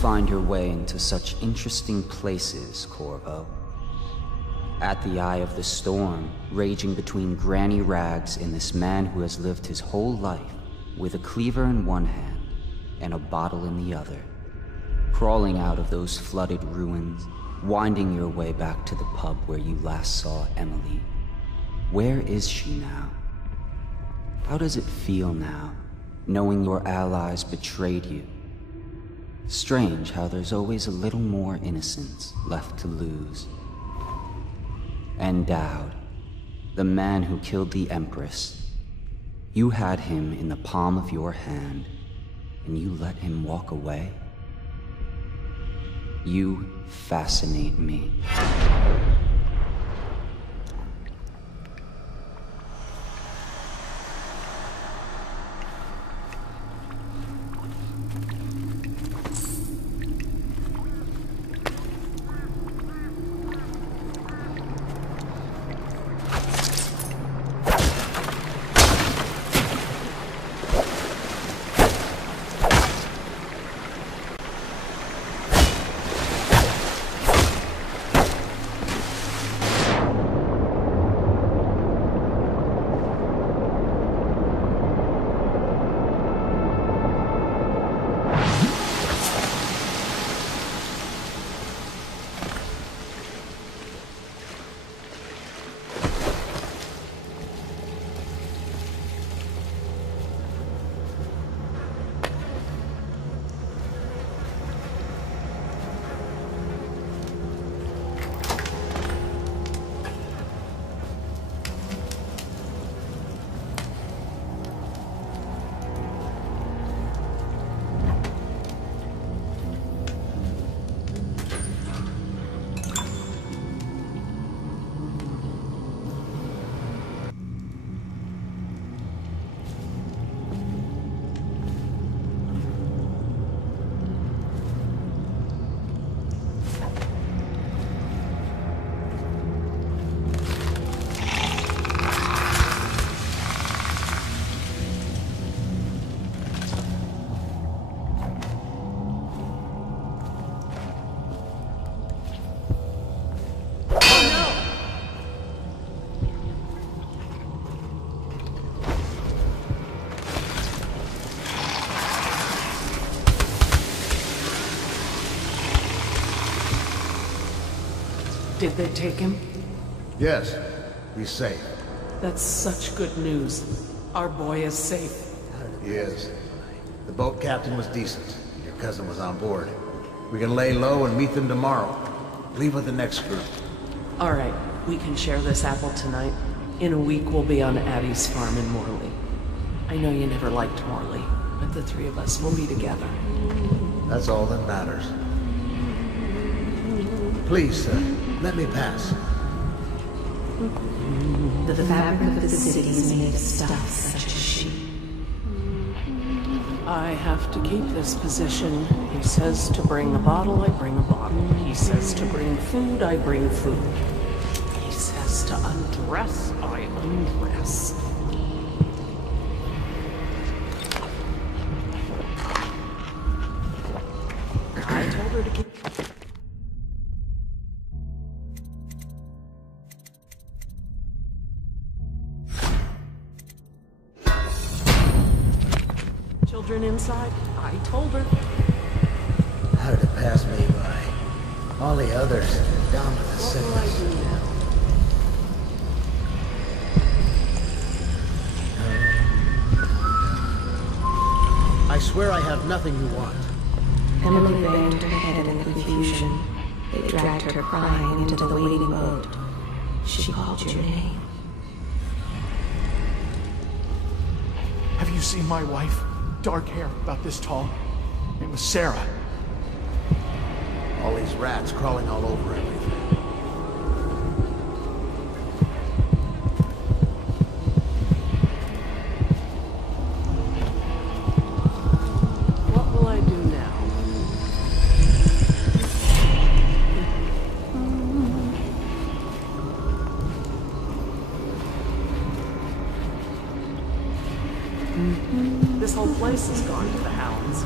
find your way into such interesting places, Corvo. At the eye of the storm, raging between granny rags and this man who has lived his whole life with a cleaver in one hand and a bottle in the other. Crawling out of those flooded ruins, winding your way back to the pub where you last saw Emily. Where is she now? How does it feel now, knowing your allies betrayed you? Strange how there's always a little more innocence left to lose. And Dowd, the man who killed the Empress. You had him in the palm of your hand, and you let him walk away? You fascinate me. Did they take him? Yes, he's safe. That's such good news. Our boy is safe. He is. The boat captain was decent. Your cousin was on board. We can lay low and meet them tomorrow. Leave with the next group. All right, we can share this apple tonight. In a week, we'll be on Addie's farm in Morley. I know you never liked Morley, but the three of us will be together. That's all that matters. Please, sir, let me pass. The fabric of the city is made of stuff such as she. I have to keep this position. He says to bring a bottle, I bring a bottle. He says to bring food, I bring food. He says to undress, I undress. I told her to keep... Children inside? I told her. How did it pass me by? All the others, down with the sickness. What will I do now? I swear I have nothing you want. Emily banged her head in the confusion. They dragged her crying into the waiting boat. She called your name. Have you seen my wife? Dark hair, about this tall. It was Sarah. All these rats crawling all over everything. What will I do now? This whole place has gone to the hounds.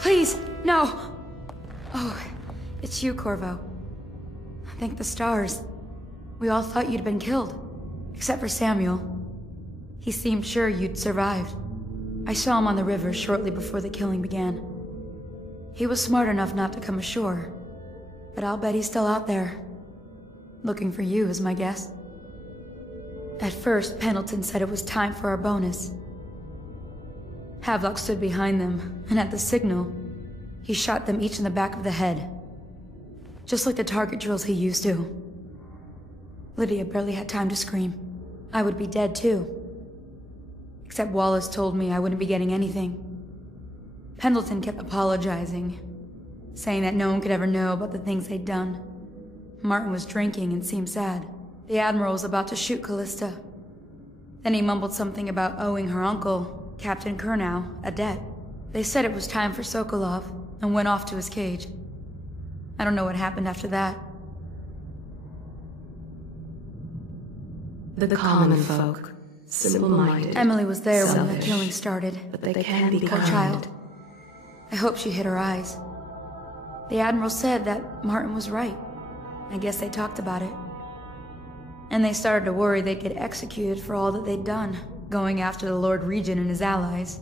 Please, no! Oh, it's you, Corvo. Thank the stars. We all thought you'd been killed. Except for Samuel. He seemed sure you'd survived. I saw him on the river shortly before the killing began. He was smart enough not to come ashore. But I'll bet he's still out there. Looking for you, is my guess. At first, Pendleton said it was time for our bonus. Havelock stood behind them, and at the signal, he shot them each in the back of the head. Just like the target drills he used to. Lydia barely had time to scream. I would be dead too. Except Wallace told me I wouldn't be getting anything. Pendleton kept apologizing, saying that no one could ever know about the things they'd done. Martin was drinking and seemed sad. The Admiral was about to shoot Callista. Then he mumbled something about owing her uncle, Captain Kurnow, a debt. They said it was time for Sokolov, and went off to his cage. I don't know what happened after that. The common folk, simple-minded. Emily was there when the selfish, killing started. but they can be Poor kind. child. I hope she hid her eyes. The Admiral said that Martin was right. I guess they talked about it. And they started to worry they'd get executed for all that they'd done, going after the Lord Regent and his allies.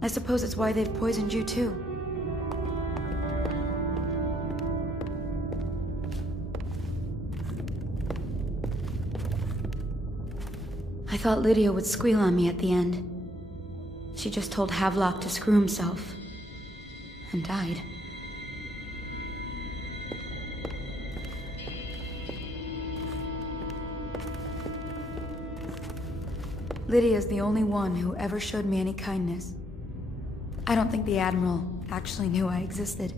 I suppose it's why they've poisoned you too. I thought Lydia would squeal on me at the end. She just told Havelock to screw himself. And died. Lydia's the only one who ever showed me any kindness. I don't think the Admiral actually knew I existed.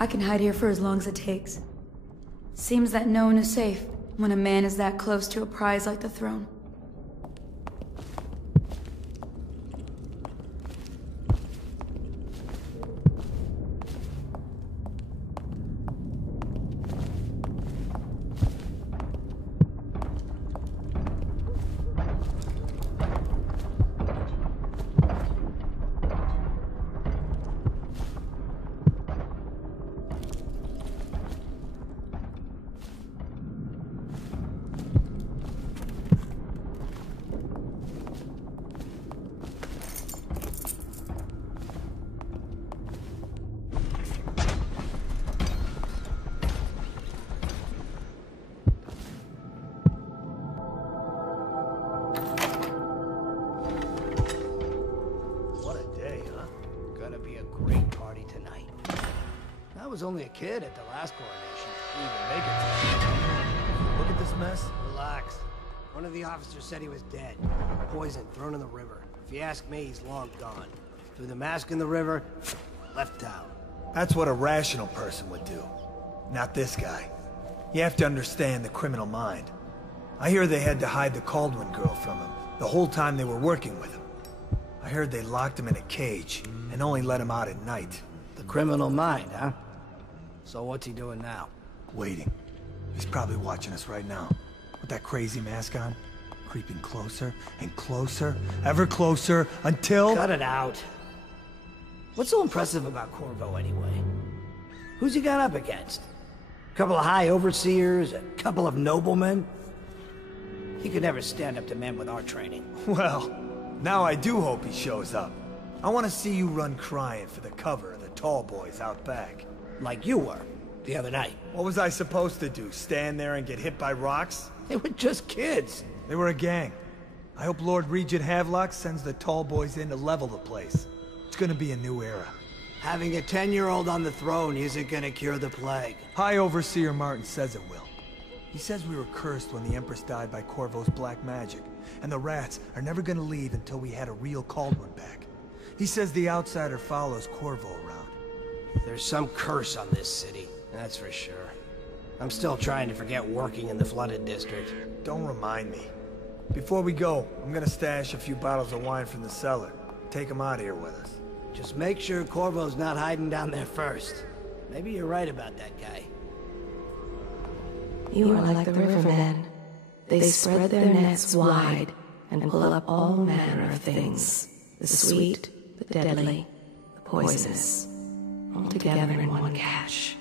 I can hide here for as long as it takes. Seems that no one is safe when a man is that close to a prize like the throne. I was only a kid at the last coronation. Didn't even make it. Look at this mess. Relax. One of the officers said he was dead. Poisoned, thrown in the river. If you ask me, he's long gone. Threw the mask in the river, left town. That's what a rational person would do. Not this guy. You have to understand the criminal mind. I hear they had to hide the Caldwin girl from him, the whole time they were working with him. I heard they locked him in a cage, and only let him out at night. The criminal mind, huh? So what's he doing now? Waiting. He's probably watching us right now. With that crazy mask on. Creeping closer and closer, ever closer, until... Cut it out. What's so impressive about Corvo, anyway? Who's he got up against? A couple of high overseers, a couple of noblemen? He could never stand up to men with our training. Well, now I do hope he shows up. I want to see you run crying for the cover of the tall boys out back. Like you were, the other night. What was I supposed to do, stand there and get hit by rocks? They were just kids. They were a gang. I hope Lord Regent Havelock sends the tall boys in to level the place. It's gonna be a new era. Having a 10-year-old on the throne isn't gonna cure the plague. High Overseer Martin says it will. He says we were cursed when the Empress died by Corvo's black magic, and the rats are never gonna leave until we had a real Caldwin back. He says the outsider follows Corvo around. There's some curse on this city, that's for sure. I'm still trying to forget working in the flooded district. Don't remind me. Before we go, I'm gonna stash a few bottles of wine from the cellar. Take them out of here with us. Just make sure Corvo's not hiding down there first. Maybe you're right about that guy. You are like the rivermen. They spread their nets wide and pull up all manner of things. The sweet, the deadly, the poisonous. All together in one catch.